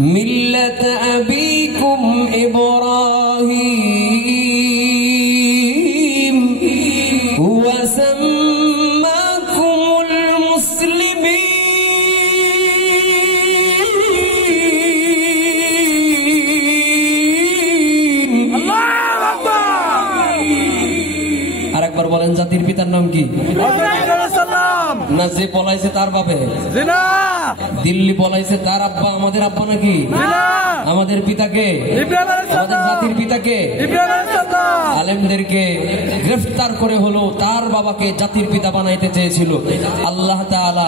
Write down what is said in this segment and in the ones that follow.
মিল্লাত আবিকুম ইব্রাহিম ওয়া সাম্মাকুমুল মুসলিমিন। আল্লাহু আকবার। আরেকবার বলেন, জাতির পিতার নাম কি? না যে পলাইছে তার বাপে? দিল্লি পলাইছে তার আব্বা আমাদের আব্বা নাকি? আমাদের পিতাকে, আমাদের জাতির পিতাকে আলেমদেরকে গ্রেফতার করে হলো তার বাবাকে জাতির পিতা বানাইতে চেয়েছিল। আল্লাহ তাআলা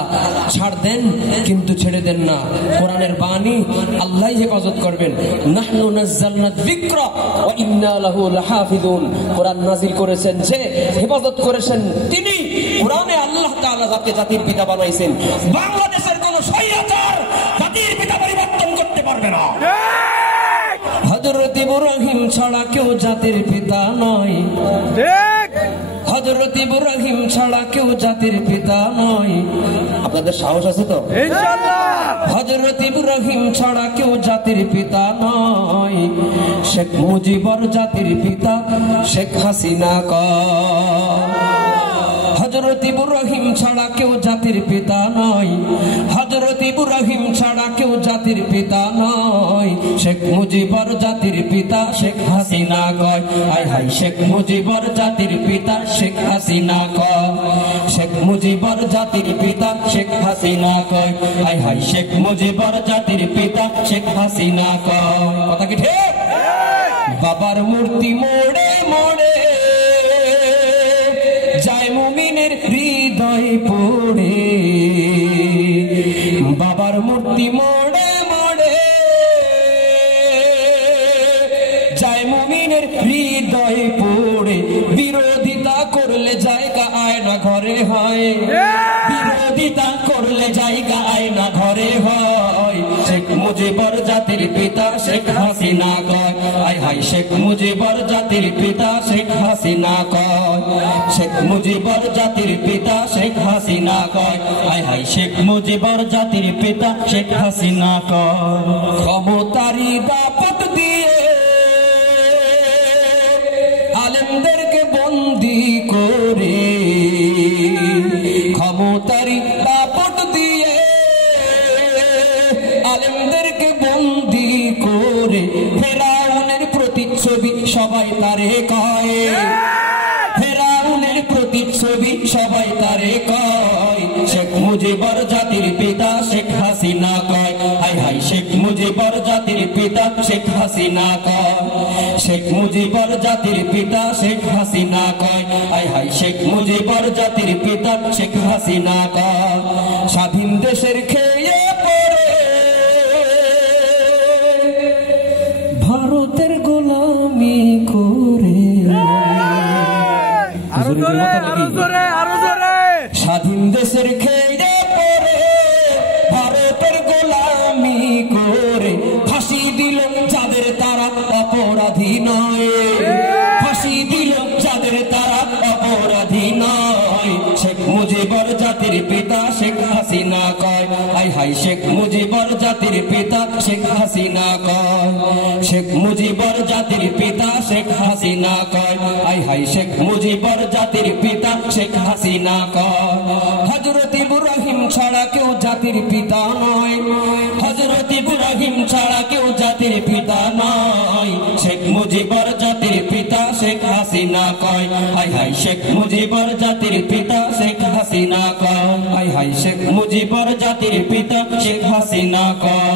ছাড় দেন কিন্তু ছেড়ে দেন না। কোরআনের বাণী আল্লাহই হেফাজত করবেন। নাহনু নাযালনা যিকরা ওয়া ইন্না লাহু লাহাফিজুন। কোরআন নাযিল করেছেন যে, হেফাজত করেছেন তিনি। কোরআনে আল্লাহ তাআলা যাকে জাতির পিতা বানাইছেন, বাংলাদেশের কোন স্বৈরাচার জাতির পিতা পরিবর্তন করতে পারবে না। হযরত ইব্রাহিম ছাড়া কেউ জাতির পিতা নয়। হযরত ইব্রাহিম ছাড়া কেউ জাতির পিতা নয়। আপনাদের সাহস আছে তো? ইনশাআল্লাহ। হযরত ইব্রাহিম ছাড়া কেউ জাতির পিতা নয়। শেখ মুজিবর জাতির পিতা, শেখ হাসিনা কয়। হযরত ইব্রাহিম ছাড়া কেউ জাতির পিতা নয়। হযরত ইব্রাহিম ছাড়া কেউ জাতির পিতা নয়। শেখ মুজিবর জাতির পিতা, শেখ হাসিনা কয়। হায় হায় শেখ মুজিবর জাতির পিতা, শেখ হাসিনা কয়। শেখ মুজিবর জাতির পিতা, শেখ হাসিনা কয়। হায় হায় শেখ মুজিবর জাতির পিতা, শেখ হাসিনা কয়। কথা কি ঠিক? বাবার মূর্তি মোড়ে মোড়ে যায় মুমিনের হৃদয় পড়ে। বাবার মূর্তি মোড়ে মোড়ে যায় মুমিনের হৃদয় পড়ে। বিরোধিতা করলে জায়গা আয়না ঘরে হয়। বিরোধিতা করলে জায়গা আয়না ঘরে হয়। শেখ মুজিবর জাতির পিতা, শেখ হাসিনা কয়। হায় হায় শেখ মুজিবর জাতির পিতা, শেখ হাসিনা কয়। শেখ মুজিবর জাতির পিতা, শেখ হাসিনা কয়। হায় হায় শেখ মুজিবর জাতির পিতা, শেখ হাসিনা কয়। ক্ষমতারি দাপট দিয়ে আলেমদেরকে বন্দী করে। ক্ষমতারি দাপট দিয়ে আলেমদেরকে বন্দী করে। ফেরাউনের প্রতিচ্ছবি সবাই তারে কয়। ফেরাউনের প্রতিচ্ছবি সবাই তারে কয়। শেখ মুজিবর জাতির পিতা, শেখ হাসিনা কয়। হায় হায় শেখ মুজিবর জাতির পিতা, শেখ হাসিনা কয়। শেখ মুজিবর জাতির পিতা, শেখ হাসিনা কয়। হায় হায় শেখ মুজিবর জাতির পিতা, শেখ হাসিনা কয়। স্বাধীন দেশের খেয়ে পড়ে ভারতের গোলামি করে। স্বাধীন দেশের খেয়ে পড়ে ভারতের গোলামি করে। ফাঁসি দিল যাদের তারা অপরাধী নয়। ফাঁসি দিল যাদের তারা অপরাধী নয়। শেখ মুজিবর জাতির পিতা, শেখ হাসিনা কয়। হায় হায় শেখ মুজিবর জাতির পিতা, শেখ হাসিনা কয়। শেখ মুজিবর জাতির পিতা, শেখ হাসিনা কয়। হায় হায় শেখ মুজিবর জাতির পিতা, শেখ হাসিনা কয়। হযরত ইব্রাহিম ছাড়া কেউ জাতির পিতা নয়। হযরত ইব্রাহিম ছাড়া কেউ জাতির পিতা নয়। শেখ মুজিবর জাতির পিতা, শেখ হাসিনা কয়। হায় হায় শেখ মুজিবর জাতির পিতা, শেখ হাসিনা কয়। হায় হায় শেখ মুজিবর জাতির পিতা, শেখ হাসিনা কয়।